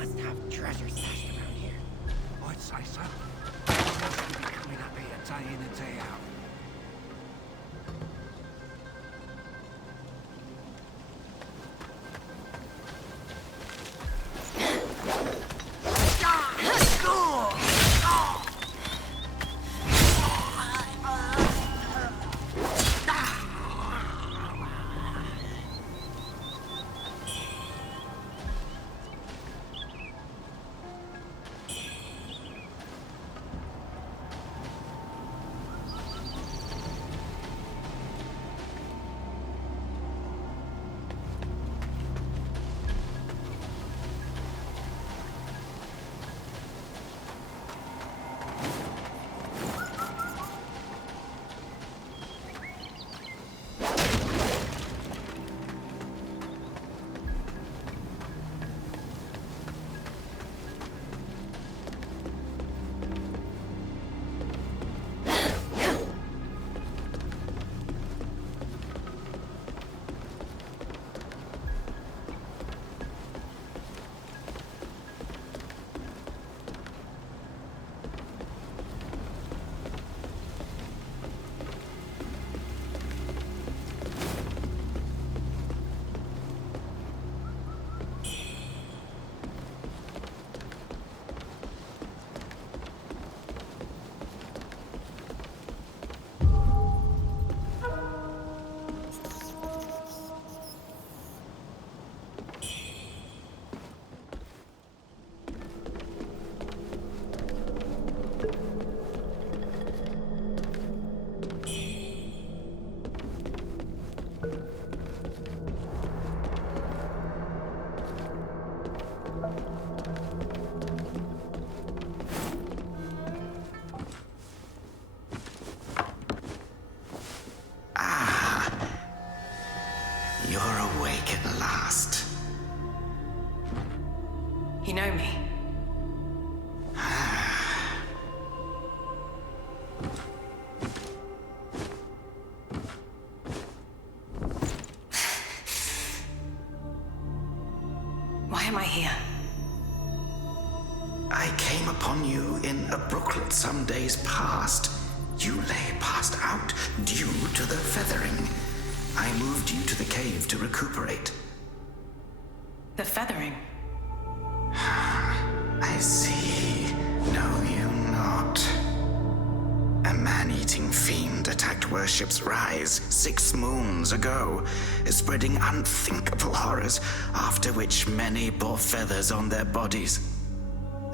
must have treasure stashed around here. I'd say so. Who else could be coming up here day in and day out? You're awake at last. You know me? Why am I here? I came upon you in a brooklet some days past. You lay passed out due to the feathering. I moved you to the cave to recuperate. The feathering? I see. Know you not. A man-eating fiend attacked Worship's Rise 6 moons ago, spreading unthinkable horrors, after which many bore feathers on their bodies.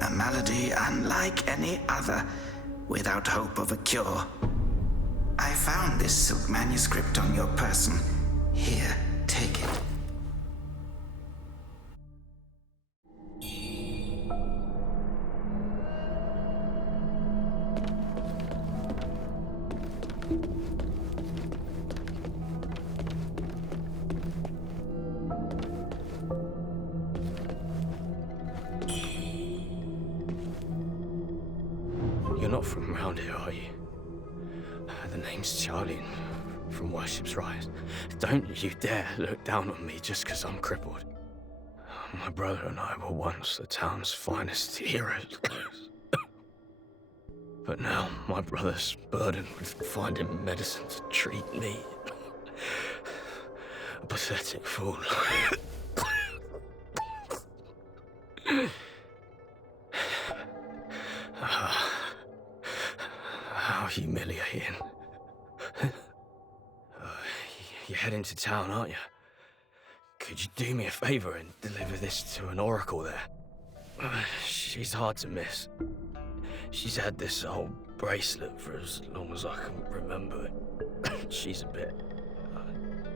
A malady unlike any other, without hope of a cure. I found this silk manuscript on your person. Here, take it. You're not from around here, are you? The name's Charlie, from Worship's Rise. Don't you dare look down on me just because I'm crippled. My brother and I were once the town's finest heroes. But now my brother's burdened with finding medicine to treat me. A pathetic fool. How humiliating. You're heading to town, aren't you? Could you do me a favor and deliver this to an oracle there? She's hard to miss. She's had this old bracelet for as long as I can remember. She's a bit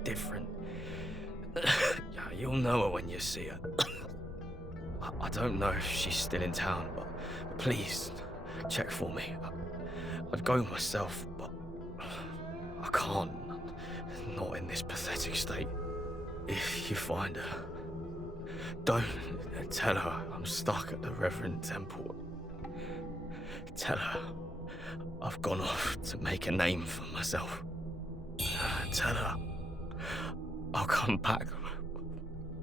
different. You'll know her when you see her. I don't know if she's still in town, but please check for me. I'd go myself, but I can't. Not in this pathetic state. If you find her, don't tell her I'm stuck at the Reverend Temple. Tell her I've gone off to make a name for myself. Tell her I'll come back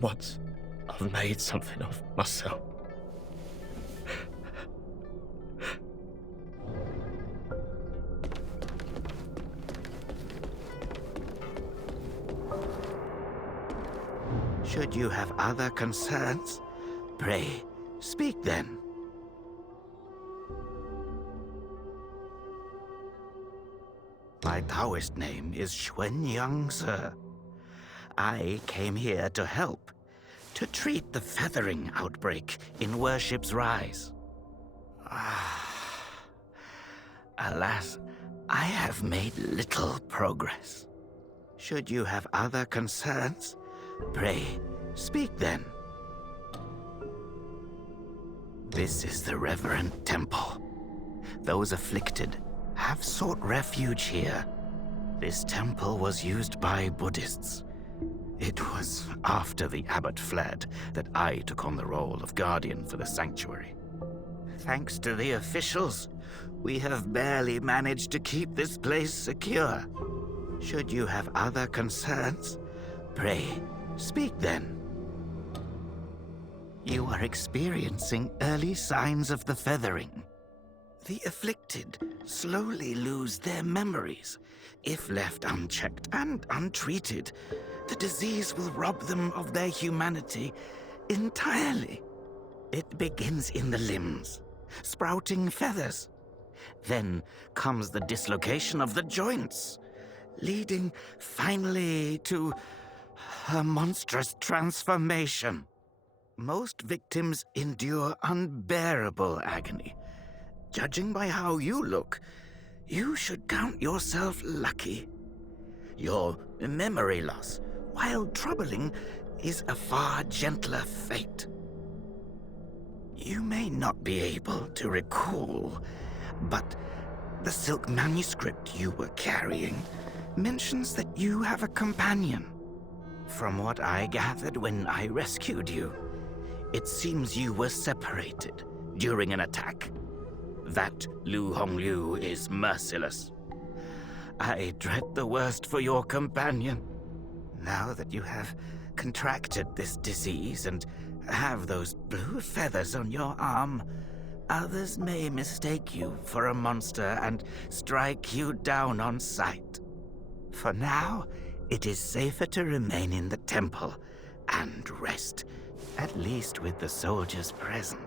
once I've made something of myself. you have other concerns, pray, speak then. My Taoist name is Xuanyang, sir. I came here to help, to treat the feathering outbreak in Worship's Rise. Alas, I have made little progress. Should you have other concerns, pray, speak then. This is the reverent temple. Those afflicted have sought refuge here. This temple was used by Buddhists. It was after the abbot fled that I took on the role of guardian for the sanctuary. Thanks to the officials, we have barely managed to keep this place secure. Should you have other concerns, pray, speak then. You are experiencing early signs of the feathering. The afflicted slowly lose their memories. If left unchecked and untreated, the disease will rob them of their humanity entirely. It begins in the limbs, sprouting feathers. Then comes the dislocation of the joints, leading finally to a monstrous transformation. Most victims endure unbearable agony. Judging by how you look, you should count yourself lucky. Your memory loss, while troubling, is a far gentler fate. You may not be able to recall, but the silk manuscript you were carrying mentions that you have a companion. From what I gathered when I rescued you, it seems you were separated during an attack. That Lu Hongliu is merciless. I dread the worst for your companion. Now that you have contracted this disease and have those blue feathers on your arm, others may mistake you for a monster and strike you down on sight. For now, it is safer to remain in the temple and rest, at least with the soldiers present.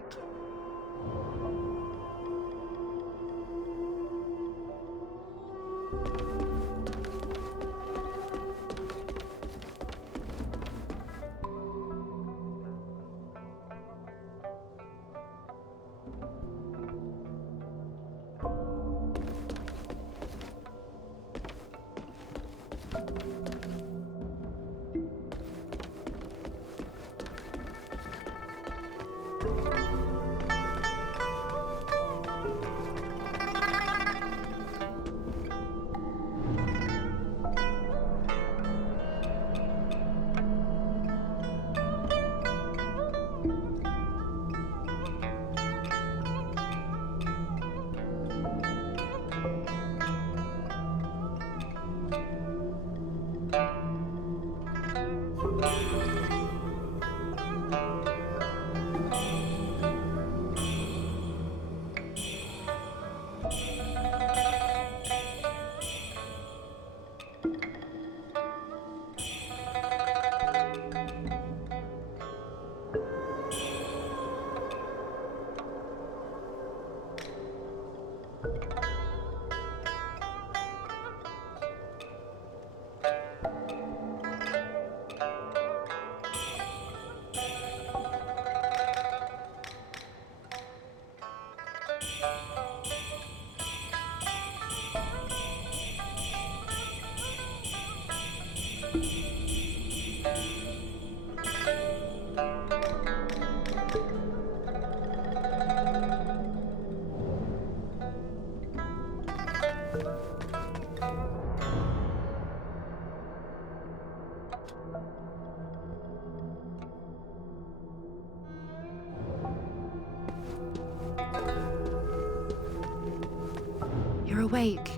You're awake.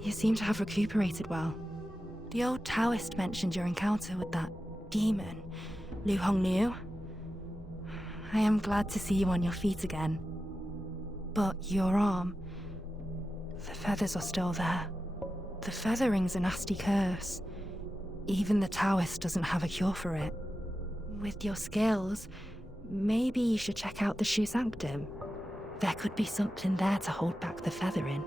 You seem to have recuperated well. The old Taoist mentioned your encounter with that demon, Lu Hongniu. I am glad to see you on your feet again. But your arm, the feathers are still there. The feathering's a nasty curse. Even the Taoist doesn't have a cure for it. With your skills, maybe you should check out the Shoe Sanctum. There could be something there to hold back the feathering.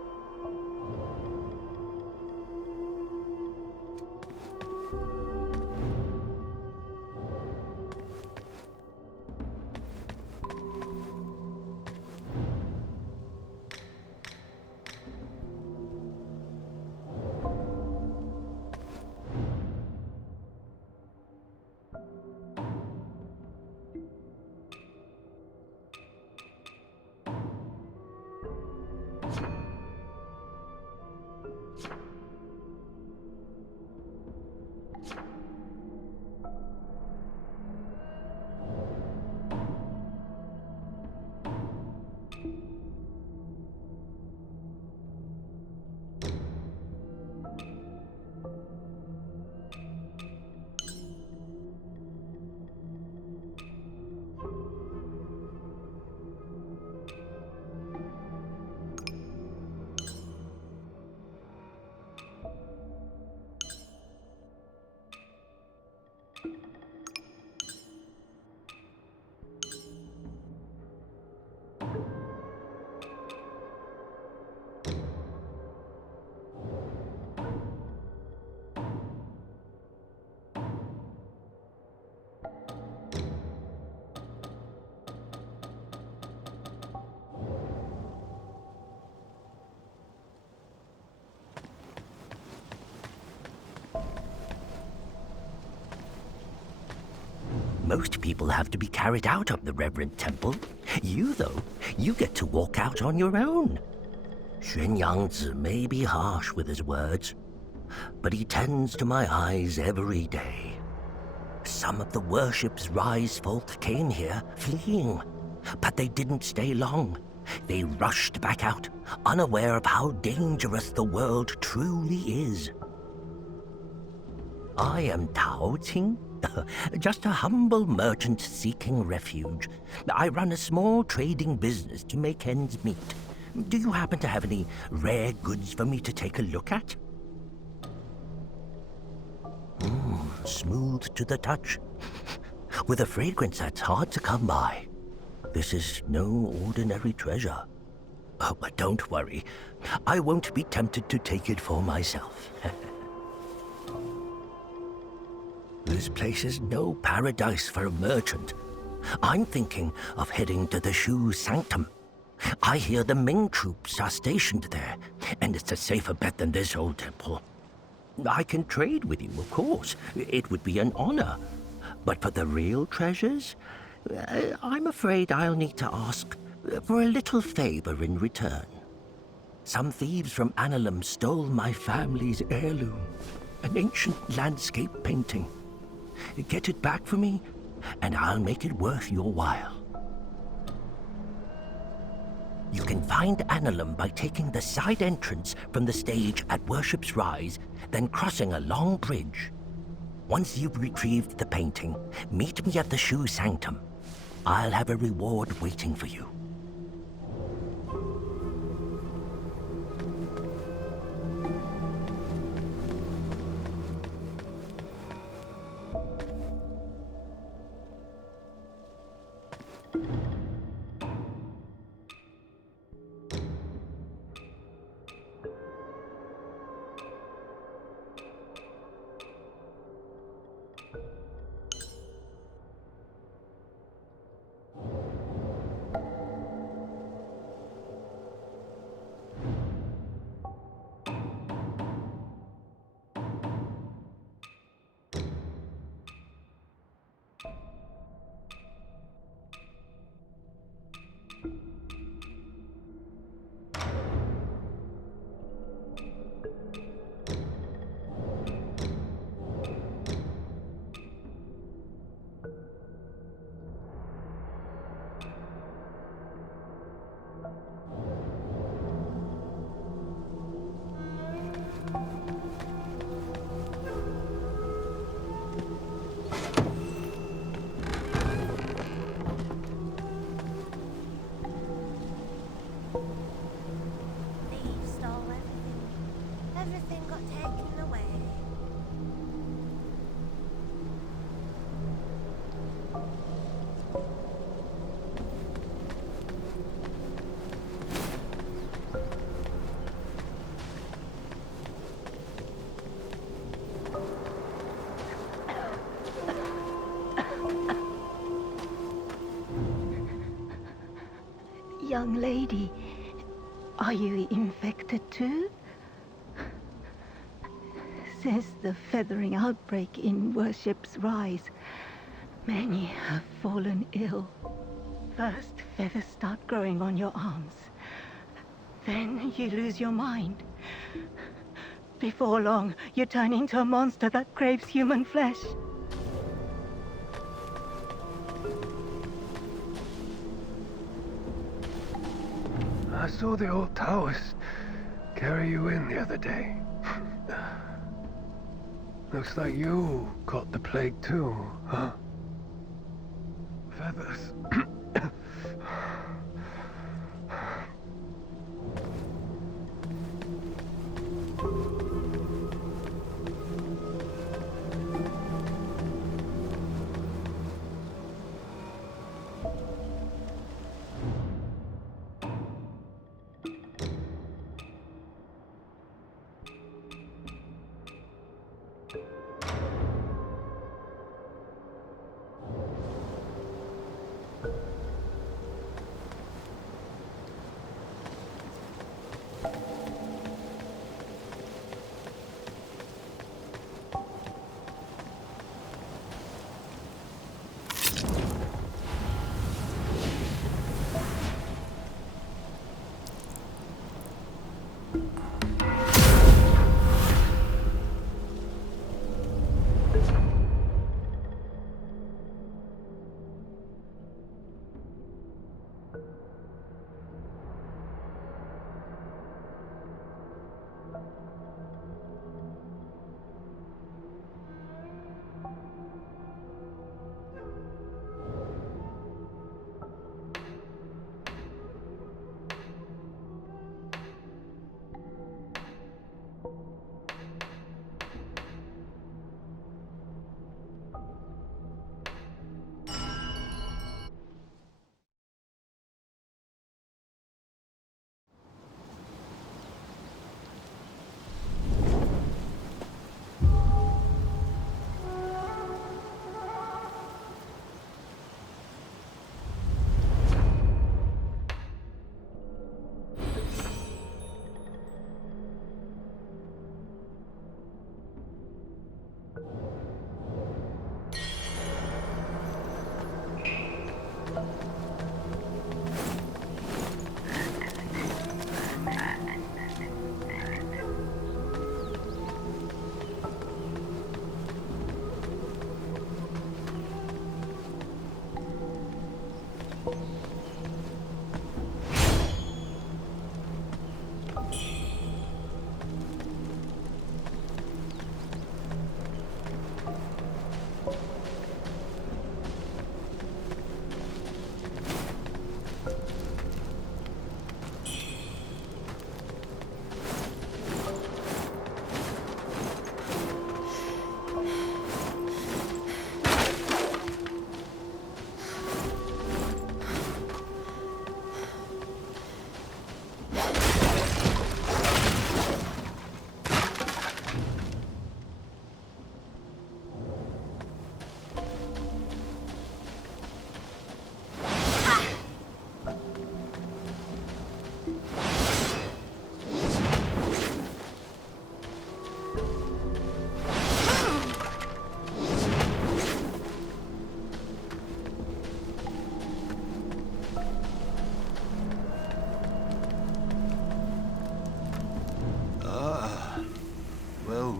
Most people have to be carried out of the Reverend Temple. You, though, you get to walk out on your own. Xuan Yangzi may be harsh with his words, but he tends to my eyes every day. Some of the worship's rise folk came here, fleeing, but they didn't stay long. They rushed back out, unaware of how dangerous the world truly is. I am Tao Ting, just a humble merchant seeking refuge. I run a small trading business to make ends meet. Do you happen to have any rare goods for me to take a look at? Smooth to the touch, with a fragrance that's hard to come by. This is no ordinary treasure. Oh, but don't worry, I won't be tempted to take it for myself. This place is no paradise for a merchant. I'm thinking of heading to the Shoe Sanctum. I hear the Ming troops are stationed there, and it's a safer bet than this old temple. I can trade with you, of course. It would be an honor. But for the real treasures, I'm afraid I'll need to ask for a little favor in return. Some thieves from Annalum stole my family's heirloom, an ancient landscape painting. Get it back for me, and I'll make it worth your while. You can find Annalum by taking the side entrance from the stage at Worship's Rise, then crossing a long bridge. Once you've retrieved the painting, meet me at the Shoe Sanctum. I'll have a reward waiting for you. Young lady, are you infected too? Since the feathering outbreak in Worship's Rise, many have fallen ill. First, feathers start growing on your arms. Then you lose your mind. Before long, you turn into a monster that craves human flesh. I saw the old Taoist carry you in the other day. Looks like you caught the plague too, huh? Feathers.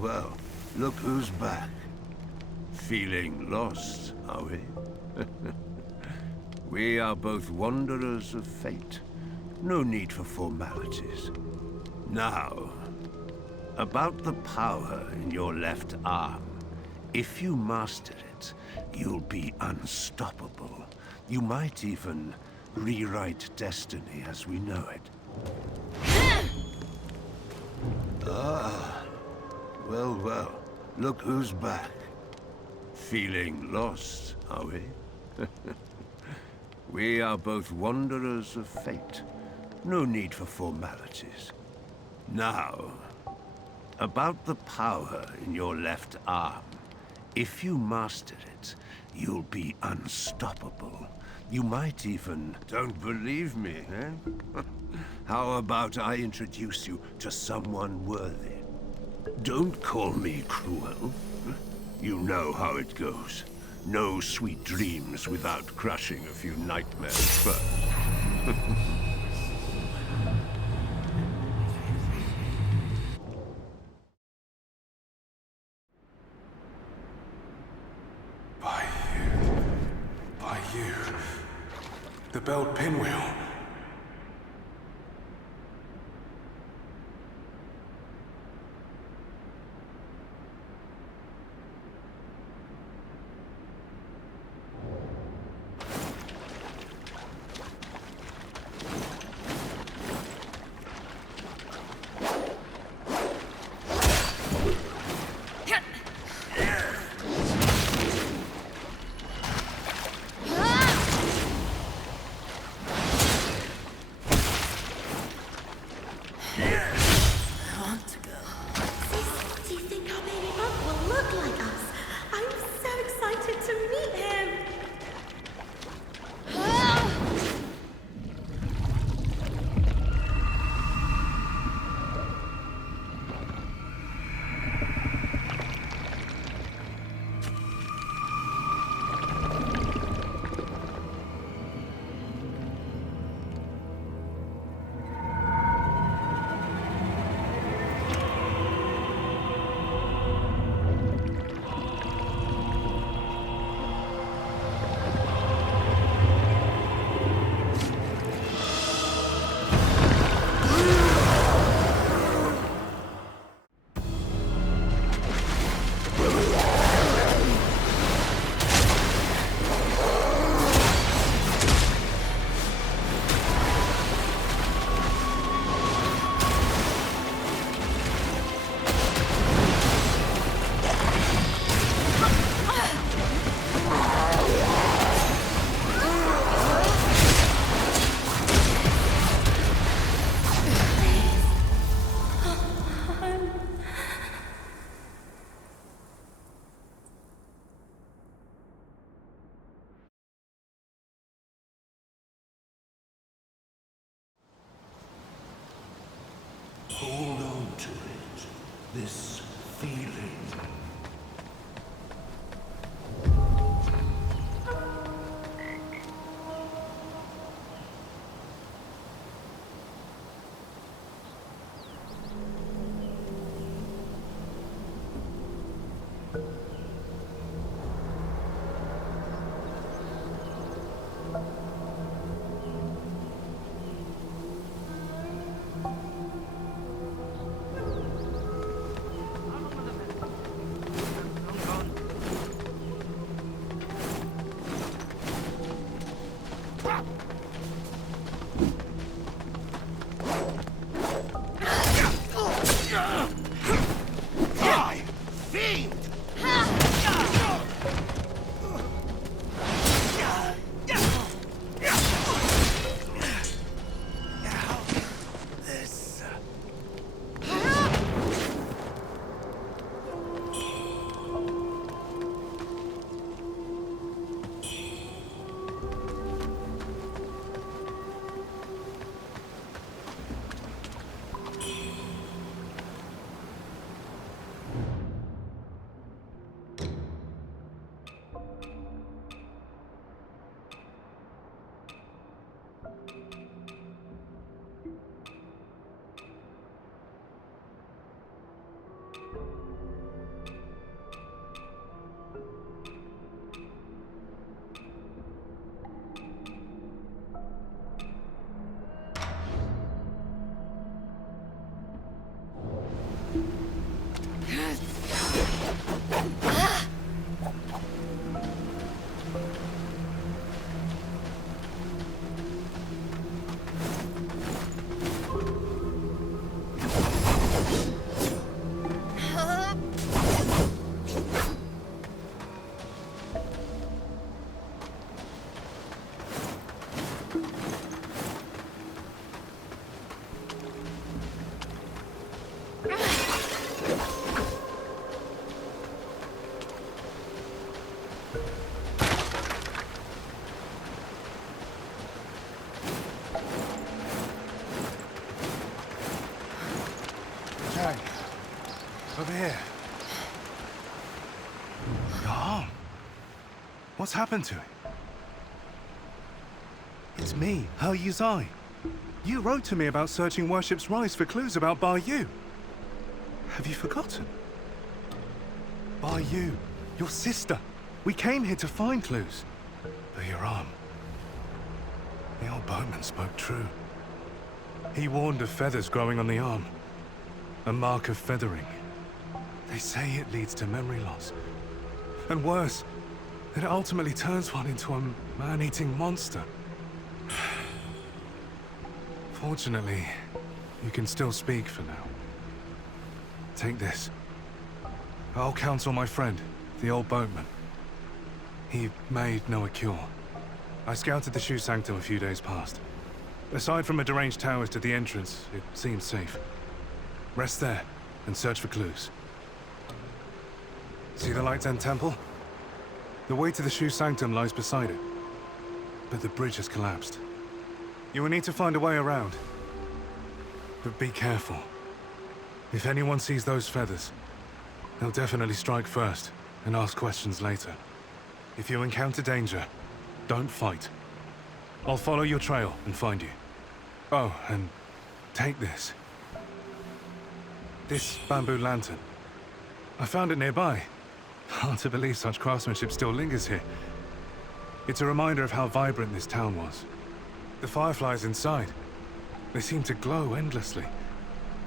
Well, look who's back. Feeling lost, are we? We are both wanderers of fate. No need for formalities. Now, about the power in your left arm. If you master it, you'll be unstoppable. You might even rewrite destiny as we know it. Well, look who's back. Feeling lost, are we? We are both wanderers of fate. No need for formalities. Now, about the power in your left arm. If you master it, you'll be unstoppable. You might even... Don't believe me, eh? How about I introduce you to someone worthy? Don't call me cruel. You know how it goes. No sweet dreams without crushing a few nightmares first. By you. The belt pinwheel. Do you think our baby bump will look like us? I'm so excited to meet him! Hold on to it. This feeling. over here. Your arm. What's happened to it? It's me, He Yuzai. You wrote to me about searching Worship's Rise for clues about Bar Yu. Have you forgotten? Bar Yu, your sister. We came here to find clues. But your arm. The old boatman spoke true. He warned of feathers growing on the arm. A mark of feathering. They say it leads to memory loss. And worse, that it ultimately turns one into a man-eating monster. Fortunately, you can still speak for now. Take this. I'll counsel my friend, the old boatman. He may know a cure. I scouted the Shoe Sanctum a few days past. Aside from a deranged towers to the entrance, it seems safe. Rest there and search for clues. See the Lights End Temple? The way to the Shoe Sanctum lies beside it. But the bridge has collapsed. You will need to find a way around. But be careful. If anyone sees those feathers, they'll definitely strike first and ask questions later. If you encounter danger, don't fight. I'll follow your trail and find you. Oh, and take this. This bamboo lantern. I found it nearby. Hard to believe such craftsmanship still lingers here. It's a reminder of how vibrant this town was. The fireflies inside, they seem to glow endlessly.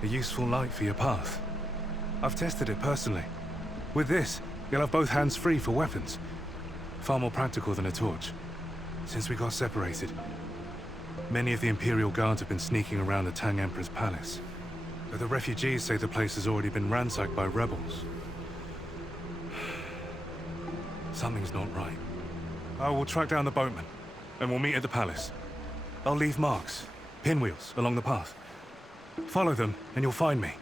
A useful light for your path. I've tested it personally. With this, you'll have both hands free for weapons. Far more practical than a torch. Since we got separated, many of the Imperial Guards have been sneaking around the Tang Emperor's palace. But the refugees say the place has already been ransacked by rebels. Something's not right. I will track down the boatman, and we'll meet at the palace. I'll leave marks, pinwheels, along the path. Follow them, and you'll find me.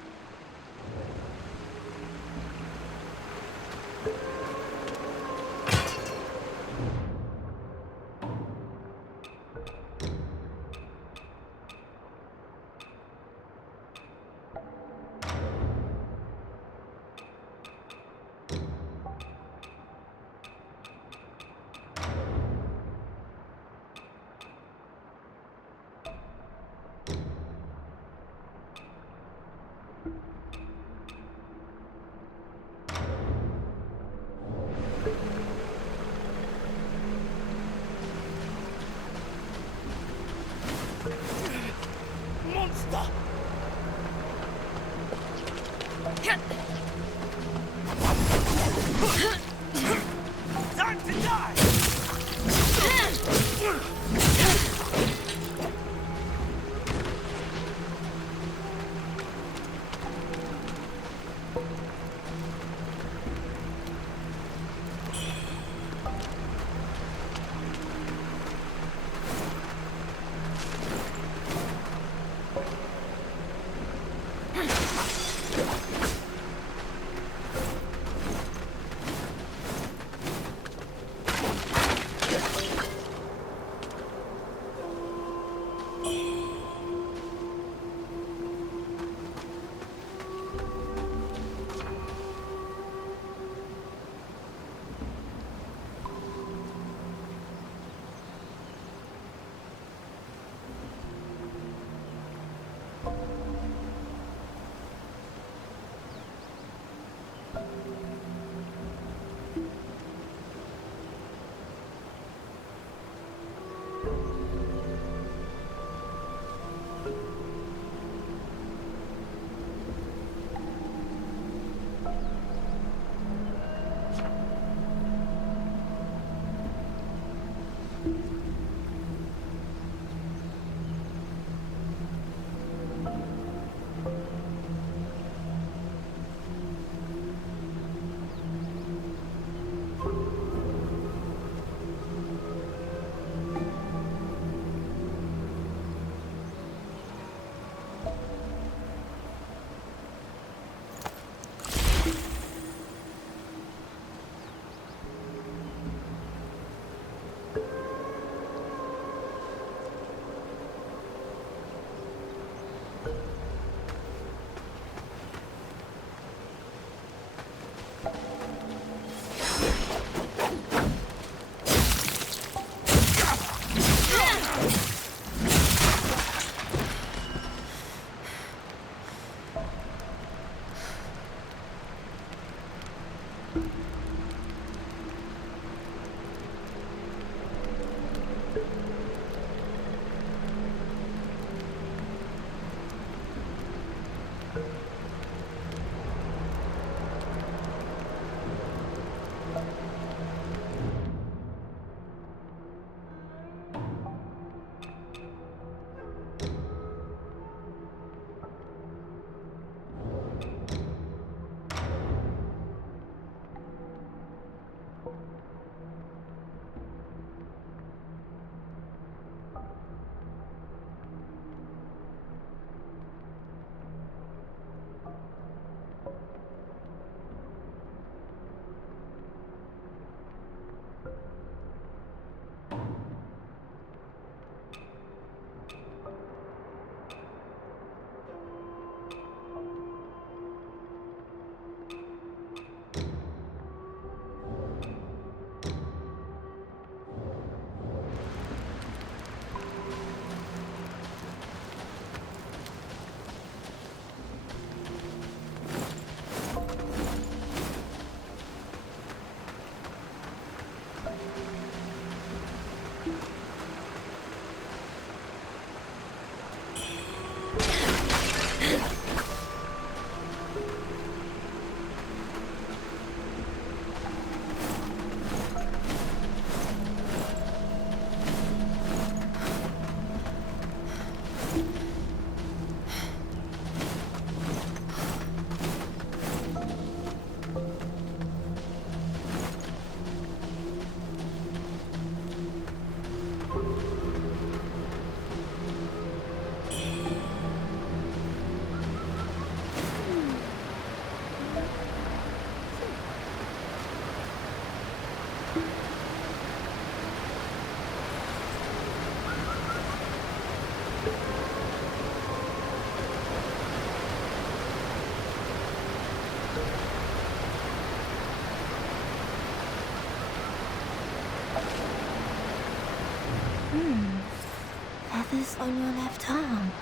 Feathers on your left arm.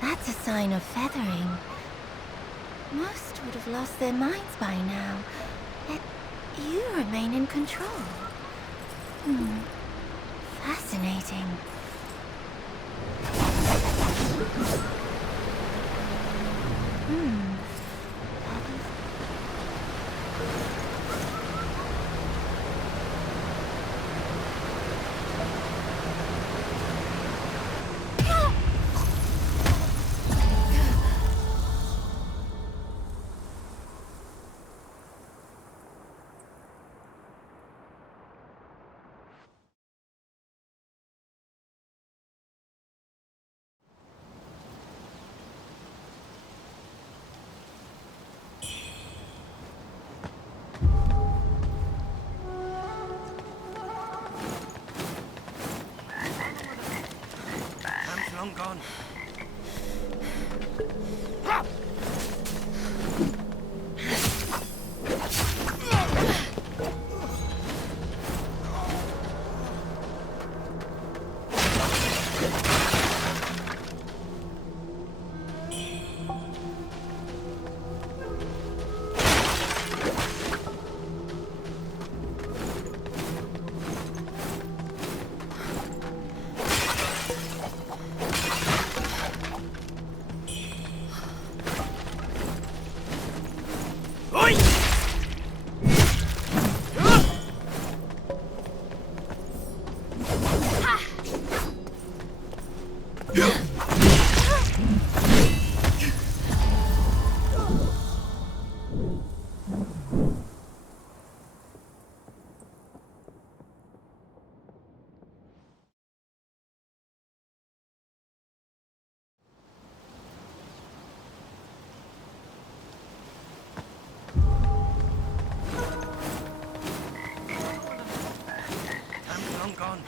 That's a sign of feathering. Most would have lost their minds by now. Yet you remain in control. Fascinating. Long gone. Gone.